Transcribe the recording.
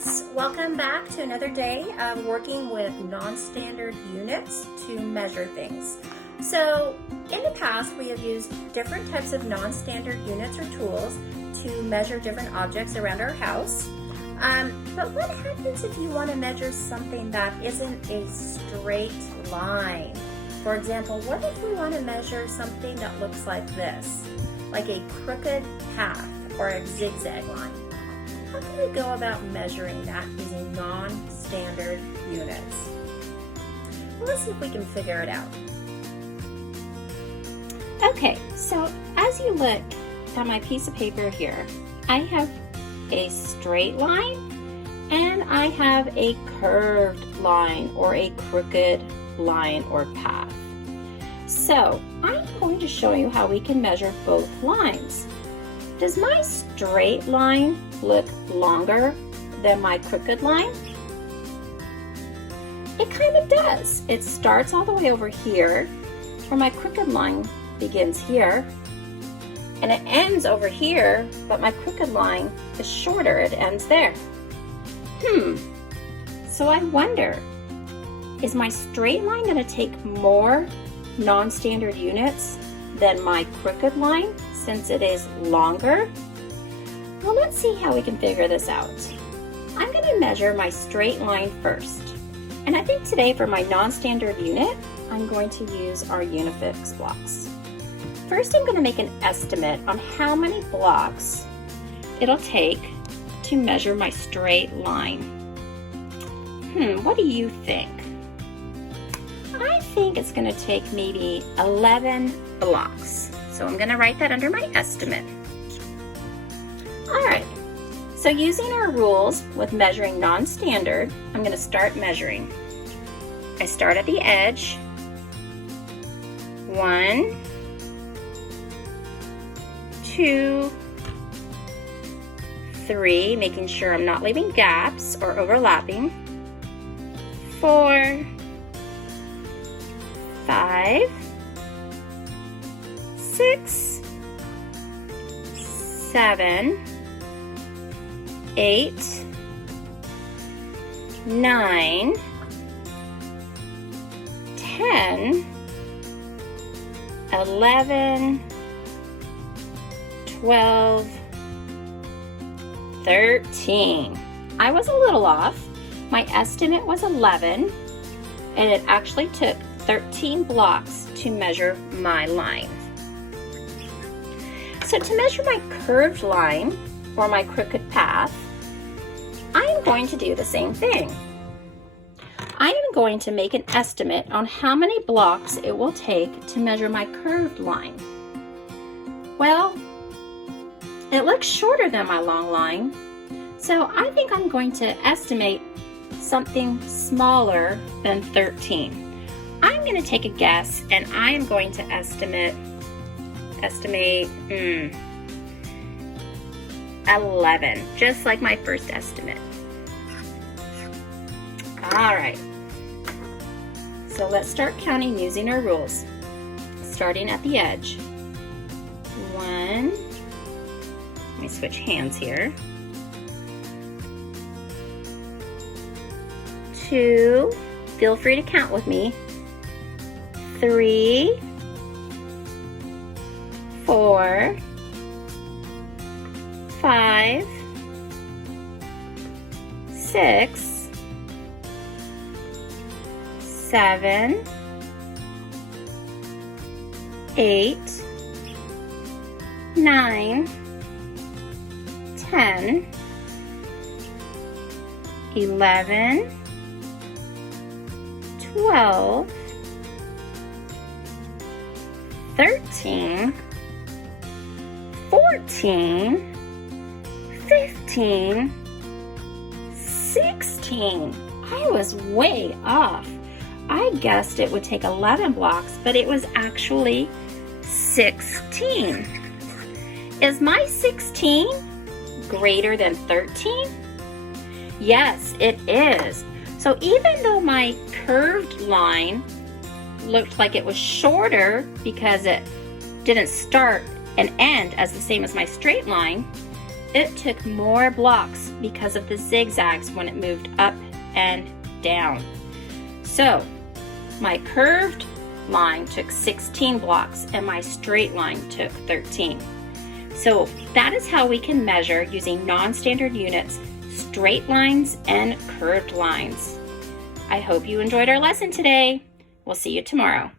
students, welcome back to another day of working with non-standard units to measure things. So in the past we have used different types of non-standard units or tools to measure different objects around our house. But what happens if you want to measure something that isn't a straight line? For example, what if we want to measure something that looks like this, like a crooked path or a zigzag line? How can we go about measuring that using non-standard units? Well, let's see if we can figure it out. Okay, so as you look at my piece of paper here, I have a straight line and I have a curved line or a crooked line or path. So I'm going to show you how we can measure both lines. Does my straight line look longer than my crooked line? It kind of does. It starts all the way over here, where my crooked line begins here, and it ends over here, but my crooked line is shorter. It ends there. So I wonder, is my straight line going to take more non-standard units than my crooked line since it is longer? Well, let's see how we can figure this out. I'm going to measure my straight line first. And I think today for my non-standard unit, I'm going to use our Unifix blocks. First, I'm going to make an estimate on how many blocks it'll take to measure my straight line. What do you think? I think it's going to take maybe 11 blocks. So I'm going to write that under my estimate. All right, so using our rules with measuring non-standard, I'm going to start measuring. I start at the edge. 1, 2, 3, making sure I'm not leaving gaps or overlapping. 4, 5, 6, 7, 8, 9, 10, 11, 12, 13. I was a little off. My estimate was 11, and it actually took 13 blocks to measure my line. So to measure my curved line or my crooked path, I'm going to do the same thing. I am going to make an estimate on how many blocks it will take to measure my curved line. Well, it looks shorter than my long line, so I think I'm going to estimate something smaller than 13. I'm going to take a guess, and I am going to estimate 11, just like my first estimate. All right, so let's start counting using our rules, starting at the edge. 1, let me switch hands here. 2, feel free to count with me. 3, 4, 5, 6, 7, 8, 9, 10, 11, 12, 13, 14, 15, 16. I was way off. I guessed it would take 11 blocks, but it was actually 16. Is my 16 greater than 13? Yes, it is. So even though my curved line looked like it was shorter because it didn't start and end as the same as my straight line, it took more blocks because of the zigzags when it moved up and down. So my curved line took 16 blocks and my straight line took 13. So that is how we can measure using non-standard units, straight lines and curved lines. I hope you enjoyed our lesson today. We'll see you tomorrow.